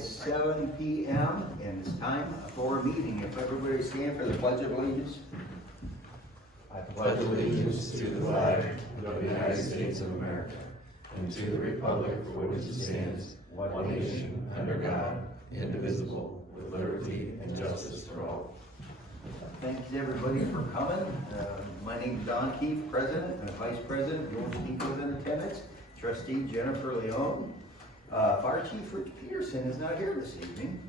is 7 p.m. and it's time for a meeting. If everybody stand for the Pledge of Allegiance. I pledge allegiance to the flag of the United States of America and to the republic for which it stands, one nation, under God, indivisible, with liberty and justice for all. Thanks everybody for coming. My name is Don Keefe, President, and Vice President George Nico is in attendance. Trustee Jennifer Leone. Fire Chief Rich Peterson is not here this evening.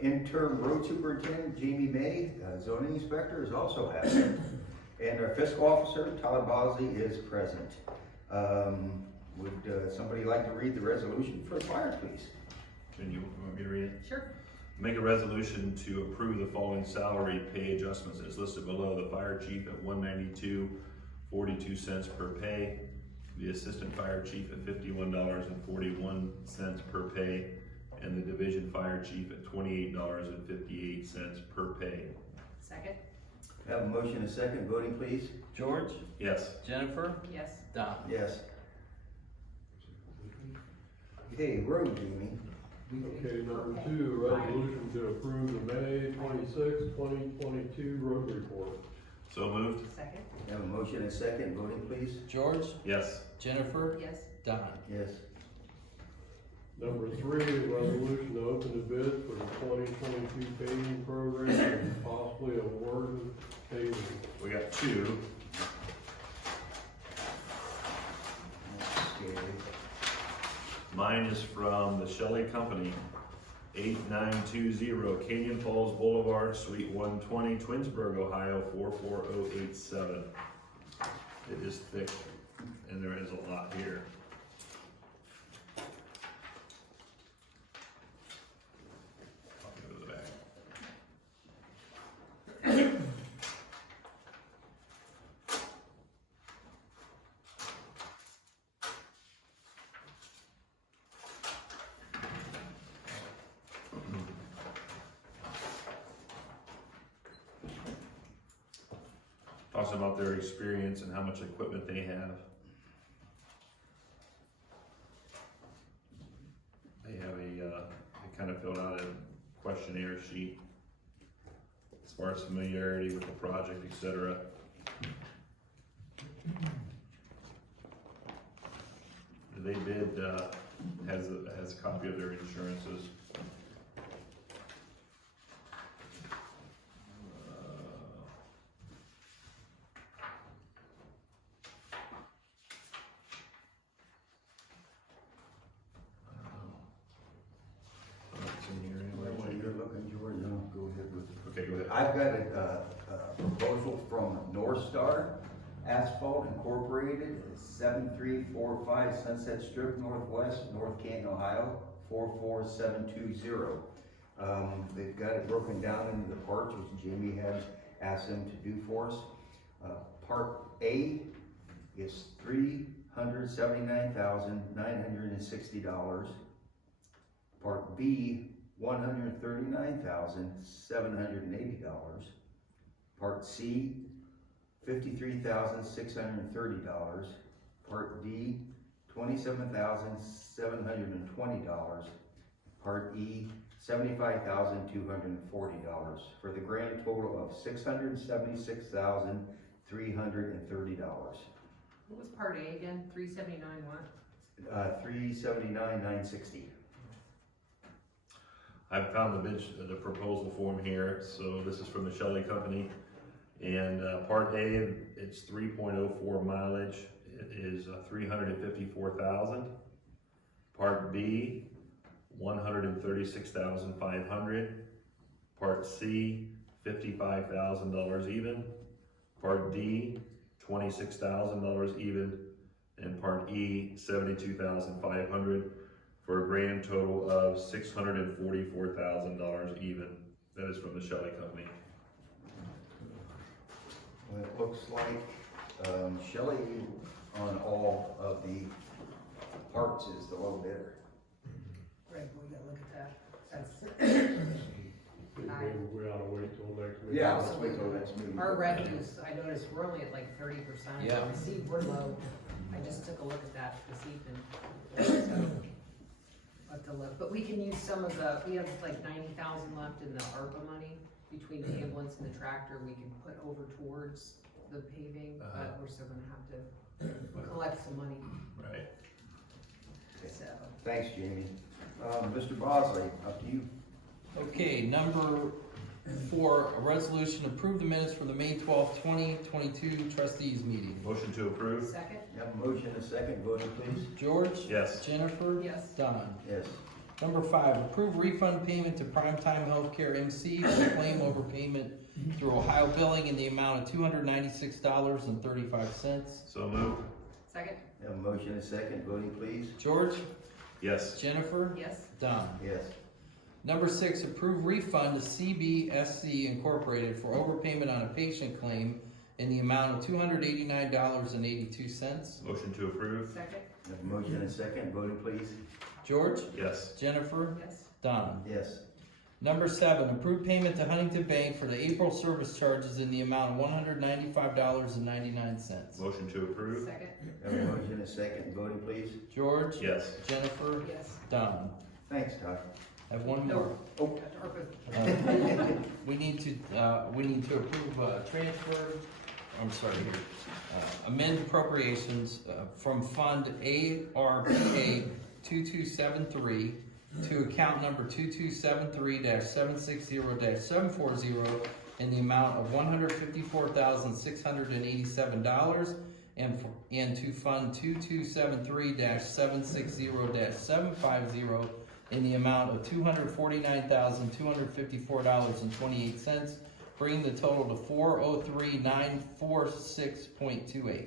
Interim Road Superintendent Jamie May, Zoning Inspector, is also absent. And our Fiscal Officer, Tyler Bosley, is present. Would somebody like to read the resolution for the fire, please? Can you want me to read it? Sure. Make a resolution to approve the following salary pay adjustments as listed below. The fire chief at $192.42 per pay. The assistant fire chief at $51.41 per pay. And the division fire chief at $28.58 per pay. Second? Have a motion and a second. Voting, please. George? Yes. Jennifer? Yes. Don? Yes. Okay, road, Jamie. Okay, number 2, resolution to approve the May 26, 2022 road report. So moved. Second? Have a motion and a second. Voting, please. George? Yes. Jennifer? Yes. Don? Yes. Number 3, resolution to open the bid for the 2022 paving program and possibly award paving. We got two. Okay. Mine is from the Shelley Company, 8920 Canyon Falls Boulevard, Suite 120, Twinsburg, Ohio, 44087. It is thick, and there is a lot here. I'll go to the back. Talks about their experience and how much equipment they have. They have they kind of filled out a questionnaire sheet as far as familiarity with the project, etc. They bid, has a copy of their insurances. While you're looking, George, I'll go ahead with it. Okay, go ahead. I've got a proposal from North Star Asphalt Incorporated, 7345 Sunset Strip Northwest, North Canton, Ohio, 44720. They've got it broken down into the parts, which Jamie has asked them to do for us. Part A is $379,960. Part B, $139,780. Part C, $53,630. Part D, $27,720. Part E, $75,240, for the grand total of $676,330. What was part A again? 379 what? $379,960. I've found the proposal form here, so this is from the Shelley Company. And part A, it's 3.04 mileage. It is $354,000. Part B, $136,500. Part C, $55,000 even. Part D, $26,000 even. And Part E, $72,500. For a grand total of $644,000 even. That is from the Shelley Company. Well, it looks like Shelley on all of the parts is the low bidder. Right, we gotta look at that. Maybe we ought to wait till next meeting. Yeah, let's wait till next meeting. Our revenues, I noticed we're only at like 30%. Yeah. I see we're low. I just took a look at that this evening. So, have to look, but we can use some of we have like 90,000 left in the ARPA money between the ambulance and the tractor, we can put over towards the paving, but we're still gonna have to collect some money, Right. so. Thanks, Jamie. Mr. Bosley, up to you. Okay, number 4, a resolution to approve the minutes for the May 12th, 2022 trustees meeting. Motion to approve? Second? You have a motion and a second, voting please. George? Yes. Jennifer? Yes. Don? Yes. Number 5, approve refund payment to Primetime Healthcare MC for claim overpayment through Ohio Billing in the amount of $296.35. So moved? Second? You have a motion and a second, voting please. George? Yes. Jennifer? Yes. Don? Yes. Number 6, approve refund to CBSC Incorporated for overpayment on a patient claim in the amount of $289.82. Motion to approve? Second? You have a motion and a second, voting please. George? Yes. Jennifer? Yes. Don? Yes. Number 7, approve payment to Huntington Bank for the April service charges in the amount of $195.99. Motion to approve? Second? You have a motion and a second, voting please. George? Yes. Jennifer? Yes. Don? Thanks, Todd. I have one more. Oh. ARPA. We need to approve transfer, I'm sorry, amend appropriations from Fund ARPA 2273 to account number 2273-760-740 in the amount of $154,687 and to Fund 2273-760-750 in the amount of $249,254.28, bringing the total to $403,946.28.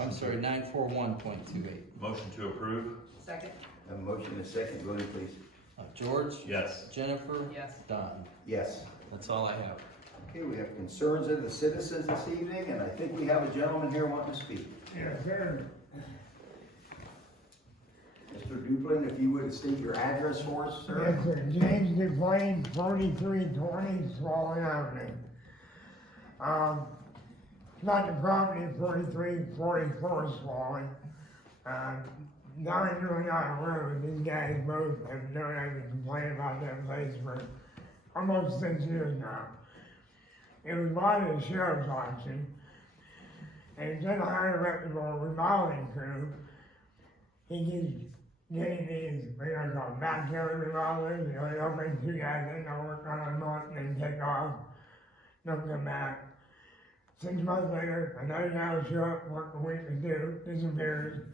I'm sorry, 941.28. Motion to approve? Second? You have a motion and a second, voting please. George? Yes. Jennifer? Yes. Don? Yes. That's all I have. Okay, we have concerns of the citizens this evening, and I think we have a gentleman here wanting to speak. Yes, sir. Mr. Duplin, if you would state your address for us, sir. Yes, sir. James Duplain, 4320 Swallow Avenue. Not the property of 4344 Swallow. Down in Juliana Road, these guys both have known I've been complaining about that place for almost 6 years now. It was bought at a sheriff's auction, and instead of hiring a reputable remodeling crew, he keeps getting these, called backyard remodelers, they'll bring 2 guys in, they'll work on a month and then take off, they'll come back. 6 months later, another guy will show up, work a week or 2, disappears.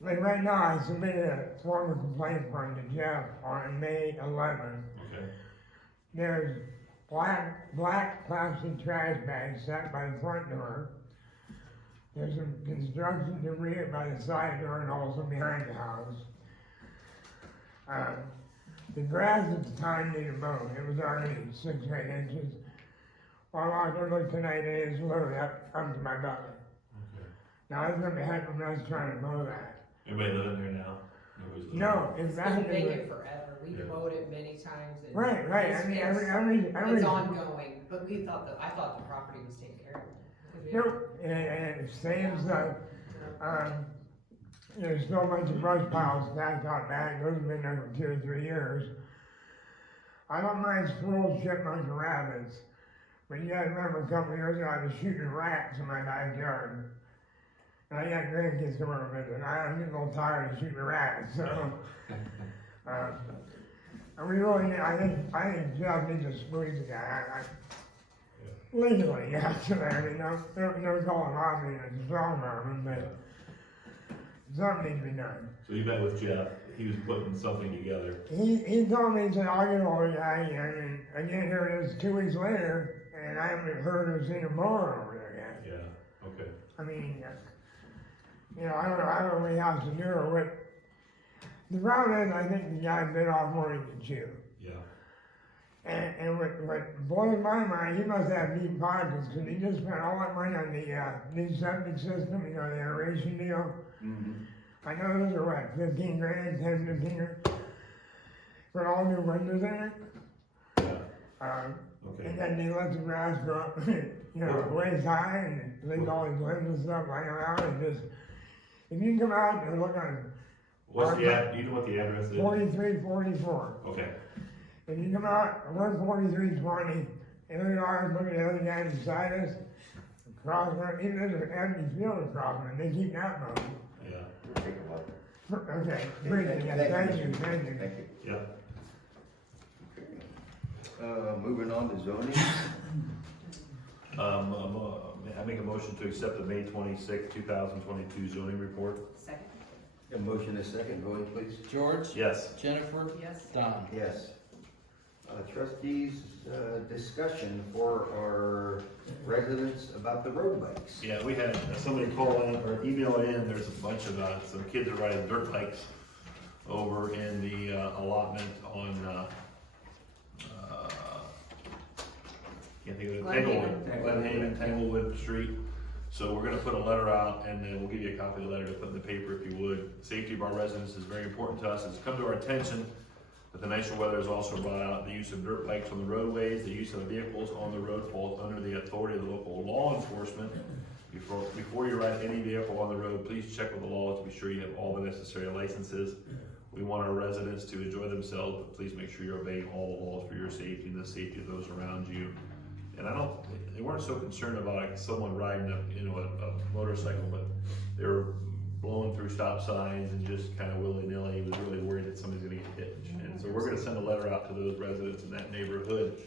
Like right now, I submitted a formal complaint form to Jeff on May 11th. Okay. There's black plastic trash bags set by the front door. There's some construction debris by the side door and also behind the house. The grass at the time needed mowed. It was already 6 or 8 inches. While I was looking tonight, it is literally up to my belly. Okay. Now it's gonna be heck of us trying to mow that. Anybody living there now? Nobody's living No, It's it's been actually. vacant forever, we've Yeah. mowed it many times. And Right, I mean, every. It's ongoing, but I thought the property was taken care of. Nope, and it saves, there's still a bunch of brush piles stacked out back, those have been there for 2 or 3 years. I don't mind squirrels, chipmunks, and rabbits, but you gotta remember a couple of years ago, I was shooting rats in my backyard. And I got grandkids coming over visit, and I'm getting a little tired of shooting rats, so. And we really need, I think Jeff needs to squeeze the guy, legally, actually, I mean, no calling on me and strong arm, but something needs to be done. So you met with Jeff, he was putting something together. He told me, he said, I'll get over the guy, and again, here it is 2 weeks later, and I haven't heard or seen a mower over there yet. Yeah, okay. I mean, I don't know what he has to do or what. The problem is, I think the guy bit off more than he could chew. Yeah. And what blows my mind, he must have deep pockets, because he just spent all that money on the new septic system, the aeration deal. Mm-hmm. I know those are what, 15 grand, 10, 15 grand? Put all new windows in it. Yeah. Okay. And then they let the grass grow up, waist high, and leave all these windows and stuff lying around, and just, if you can come out and look on What's the do you know what the address is? 4344. Okay, If you come out, 14320, every hour, look at the other guy beside us, crossing, even if it's an empty field crossing, they keep that moving. yeah, Okay, great, thank you. Thank you. yeah. Moving on to zoning. I make a motion to accept the May 26, 2022 zoning report. Second? A motion is second, voting please. George? Yes. Jennifer? Yes. Don? Yes. Trustees, discussion for our residents about the road bikes. Yeah, we had somebody call in or email in, there's a bunch of, some kids are riding dirt bikes over in the allotment on, can't think of it, Glenhaven, Tanglewood Street. So we're gonna put a letter out and then we'll give you a copy of the letter to put in the paper if you would. Safety of our residents is very important to us. It's come to our attention that the nicer weather has also brought out the use of dirt bikes on the roadways. The use of vehicles on the road falls under the authority of the local law enforcement. Before you ride any vehicle on the road, please check with the laws to be sure you have all the necessary licenses. We want our residents to enjoy themselves, but please make sure you're obeying all the laws for your safety and the safety of those around you. And they weren't so concerned about like someone riding a motorcycle, but they were blowing through stop signs and just kind of willy-nilly. He was really worried that somebody's gonna get hit. And so we're gonna send a letter out to those residents in that neighborhood.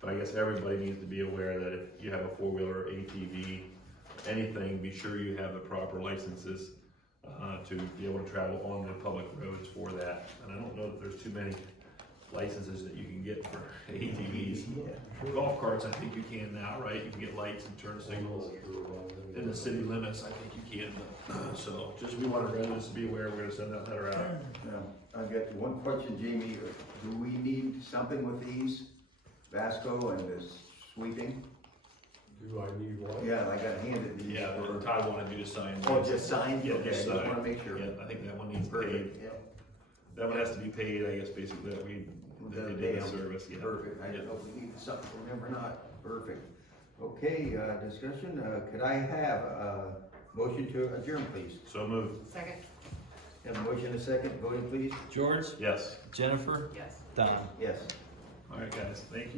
But I guess everybody needs to be aware that if you have a four-wheeler or ATV, anything, be sure you have the proper licenses to be able to travel on the public roads for that. And I don't know that there's too many licenses that you can get for ATVs. For golf carts, I think you can now, right? You can get lights and turn signals. In the city limits, I think you can. So just, we want our residents to be aware, we're gonna send that letter out. Now, I've got one question, Jamie. Do we need something with these? Vasco and this sweeping? Do I need what? Yeah, I got handed these. Yeah, for- Todd wanted you to sign. Oh, just signed? Yeah, Okay, just I just sign. wanna make sure. Yeah, I think that one needs paid. Perfect, yeah. That one has to be paid, I guess, basically, that they did the service, yeah. Perfect, I didn't know if we needed something from him or not, perfect. Okay, discussion, could I have a motion to adjourn, please? So moved. Second? Have a motion and a second, voting please? George? Yes. Jennifer? Yes. Don? Yes. All right, guys, thank you.